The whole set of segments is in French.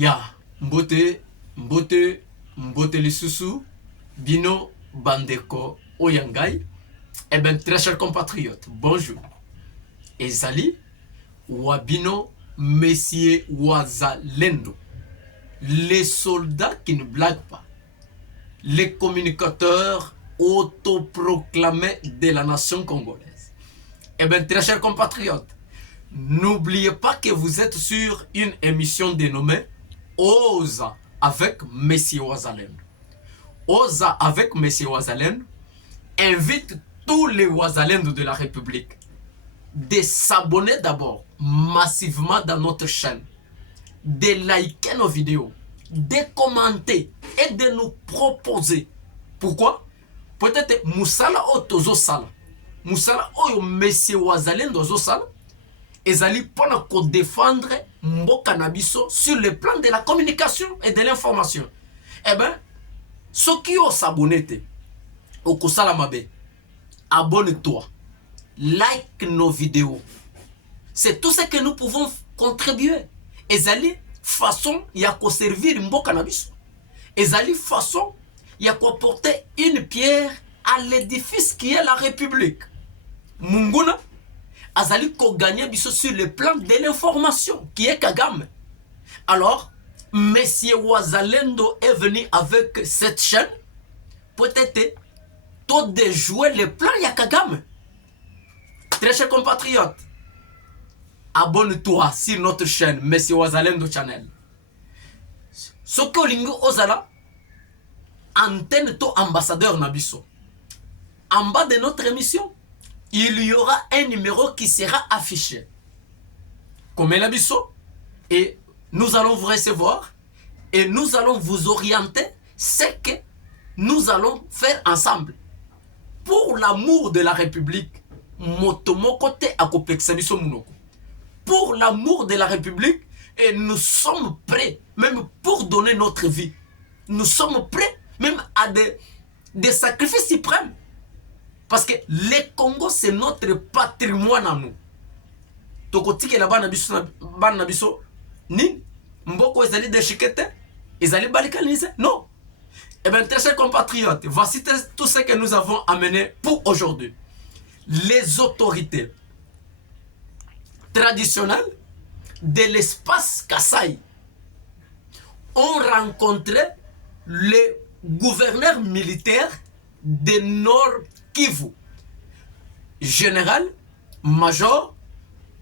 Ya, mbote, mbote, mbote lisusu, bino, bandeko, oyangai. Eh bien, très chers compatriotes, bonjour. Ezali, wabino, messieurs wazalendo. Les soldats qui ne blaguent pas. Les communicateurs autoproclamés de la nation congolaise. Eh bien, très chers compatriotes, n'oubliez pas que vous êtes sur une émission dénommée Oza avec Messie Ouazalendo. Oza avec Messie Ouazalendo invite tous les Ouazalendos de la République de s'abonner d'abord massivement dans notre chaîne, de liker nos vidéos, de commenter et de nous proposer. Pourquoi? Peut-être Moussala o Tozo Sala. Moussala o Messie Ouazalendo Tozo Sala. Ezali pour défendre Mboka Nabiso sur le plan de la communication et de l'information. Eh bien, ceux qui ont s'abonné au Kosala Mabe, abonne-toi, like nos vidéos. C'est tout ce que nous pouvons contribuer. Ezali façon ya ko servir Mboka Nabiso. Ezali façon ya ko porter une pierre à l'édifice qui est la République. Munguna azali ko gagner biso sur le plan de l'information qui est Kagame. Alors, Monsieur Ouazalendo est venu avec cette chaîne peut-être tout de jouer le plan ya Kagame. Très chers compatriotes, abonne-toi sur notre chaîne Monsieur Ouazalendo Channel. Soko lingo ozala antenne to ambassadeur nabiso. En bas de notre émission, il y aura un numéro qui sera affiché. Comme l'abisso, et nous allons vous recevoir et nous allons vous orienter ce que nous allons faire ensemble. Pour l'amour de la République, pour l'amour de la République, et nous sommes prêts, même pour donner notre vie. Nous sommes prêts même à des sacrifices suprêmes. Parce que le Congo, c'est notre patrimoine à nous. Tokotike la bana biso ni mboko ezali de chikete, ezali balikalize. Non. Eh bien, très chers compatriotes, voici tout ce que nous avons amené pour aujourd'hui. Les autorités traditionnelles de l'espace Kasaï ont rencontré le gouverneur militaire de Nord Kivu, général major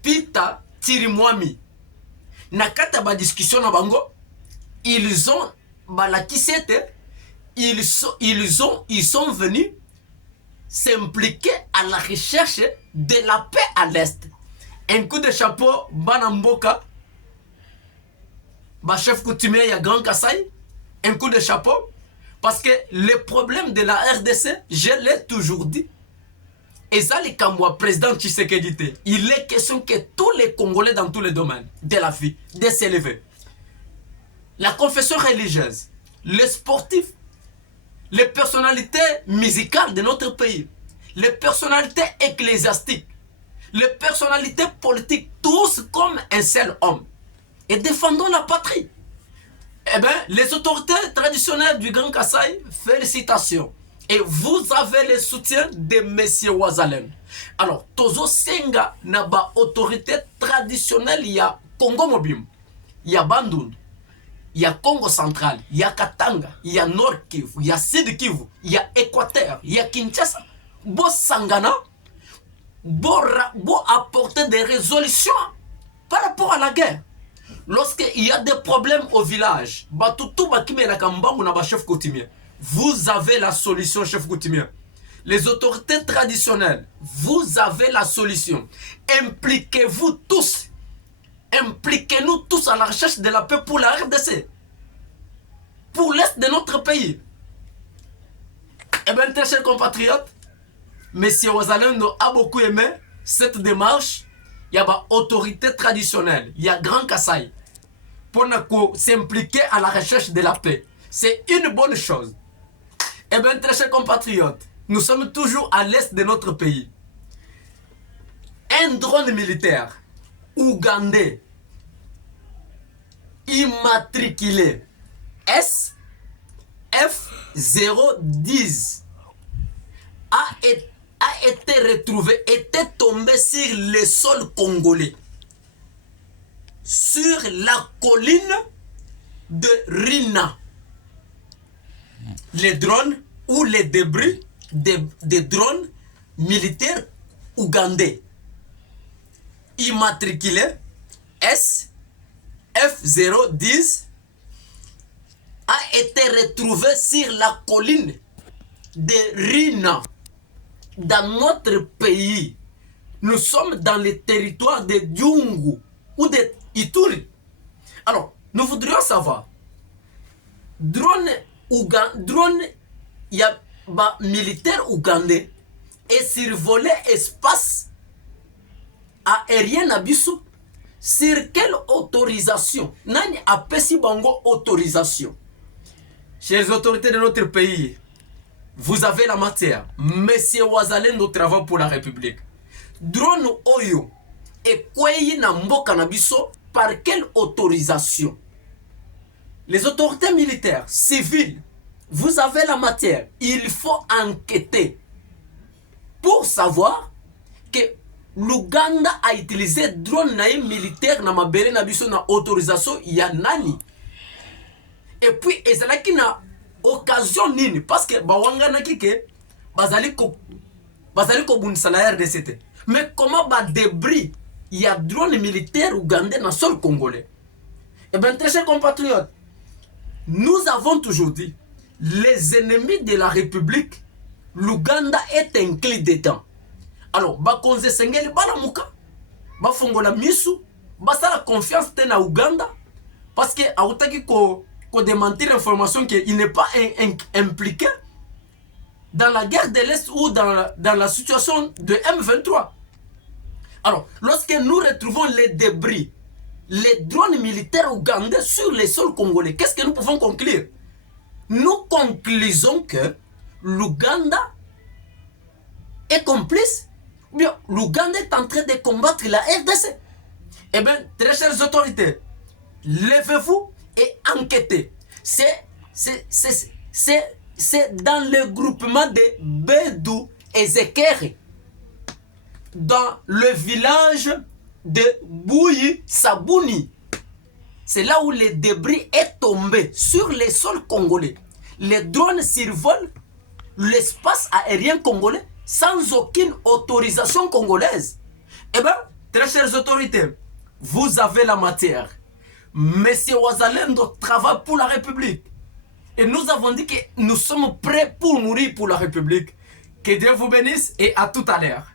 Peter Tirimwami. Nakata ba discussion na bango, ils ont balakisete, ils sont venus s'impliquer à la recherche de la paix à l'est. Un coup de chapeau Banamboka, ba chef coutumier ya Grand Kasaï, un coup de chapeau. Parce que le problème de la RDC, je l'ai toujours dit, et ça, les Kamwa, président Tshisekedi, il est question que tous les Congolais dans tous les domaines de la vie, de s'élever. La confession religieuse, les sportifs, les personnalités musicales de notre pays, les personnalités ecclésiastiques, les personnalités politiques, tous comme un seul homme. Et défendons la patrie. Eh bien, les autorités traditionnelles du Grand Kasaï, félicitations. Et vous avez le soutien de Monsieur Ouazalendo. Alors, Tozo Senga n'a pas autorité traditionnelle, il y a Congo Mobim, il y a Bandundu, il y a Congo Central, il y a Katanga, il y a Nord Kivu, il y a Sud Kivu, il y a Équateur, il y a Kinshasa. Bo Sangana, bo apporter des résolutions par rapport à la guerre. Lorsqu'il y a des problèmes au village, vous avez la solution, chef coutumier. Les autorités traditionnelles, vous avez la solution. Impliquez-vous tous. Impliquez-nous tous à la recherche de la paix pour la RDC. Pour l'est de notre pays. Eh bien, très chers compatriotes, Monsieur Ouazalendo a beaucoup aimé cette démarche. Il y a une autorité traditionnelle, il y a Grand Kasaï, pour s'impliquer à la recherche de la paix. C'est une bonne chose. Eh bien, très chers compatriotes, nous sommes toujours à l'est de notre pays. Un drone militaire ougandais immatriculé SF010 a été retrouvé, était tombé sur le sol congolais, sur la colline de Rina. Les drones ou les débris des drones militaires ougandais immatriculés SF010 a été retrouvé sur la colline de Rina. Dans notre pays, nous sommes dans le territoire de Djungu ou de Ituri. Alors, nous voudrions savoir, drone militaire ougandais et survolé espace aérien à Bissou. Sur quelle autorisation? Nani apesi bango autorisation? Chers autorités de notre pays, vous avez la matière. Monsieur Wazalendo travaille pour la République. Drone Oyo et Kwei na mboka na biso, par quelle autorisation? Les autorités militaires, civiles, vous avez la matière. Il faut enquêter pour savoir que l'Ouganda a utilisé drone naïm militaire na mabere na biso na autorisation ya nani. Et puis ezalaki na occasion nini, parce que bawanga kike bazali ko bunisa la RDC. Mais comment ba débris il y a drone militaire ougandais na sol congolais? Eh bien, très chers compatriotes, nous avons toujours dit, les ennemis de la République, l'Ouganda est inclus dedans. Alors, bakonze sengeli balamuka, bafongola misu, basala confiance na Ouganda, parce que autaki ko démentir l'information qu'il n'est pas impliqué dans la guerre de l'Est ou dans la situation de M23. Alors, lorsque nous retrouvons les débris, les drones militaires ougandais sur les sols congolais, qu'est-ce que nous pouvons conclure? Nous conclusons que l'Ouganda est complice. Bien, l'Ouganda est en train de combattre la RDC. Eh bien, très chères autorités, levez-vous et enquêtez. C'est dans le groupement de Bédou et Zekere, dans le village de Bouyi Sabouni. C'est là où le débris est tombé sur les sols congolais. Les drones survolent l'espace aérien congolais sans aucune autorisation congolaise. Eh bien, très chères autorités, vous avez la matière. Monsieur Wazalendo travaille pour la République. Et nous avons dit que nous sommes prêts pour mourir pour la République. Que Dieu vous bénisse et à tout à l'heure.